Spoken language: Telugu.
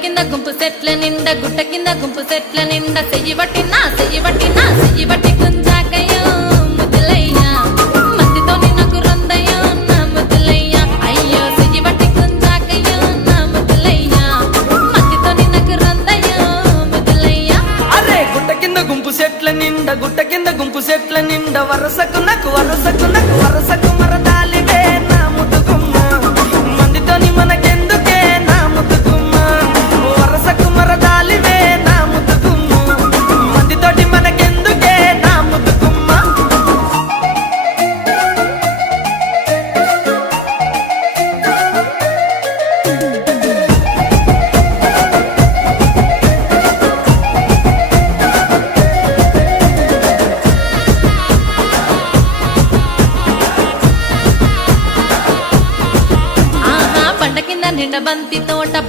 కింద గుంపు సెట్ల నిండా గుట్ట కింద గుంపు సెట్ల నిండా చెయ్యి బట్టి గుంజాకయ్యో ముద్దులయ్యా మందితో నాకు రొందయ్యో నా ముద్దులయ్యా అయ్యో చెయ్యి బట్టి గుంజాకయ్యో నా ముద్దులయ్యా మందితో నాకు రొందయ్యో ముద్దులయ్యా అరే గుట్ట కింద గుంపు సెట్ల నిండా వరసకు మరదాలివే నా ముద్దుగుమ్మ మందితోని మనకెందుకే నా ముద్దుగుమ్మ వరసకు మరదాలివే నా ముద్దుగుమ్మ మందితోటి మనకెందుకే నా ముద్దుగుమ్మ బండ కింద నిండ బంతి తోట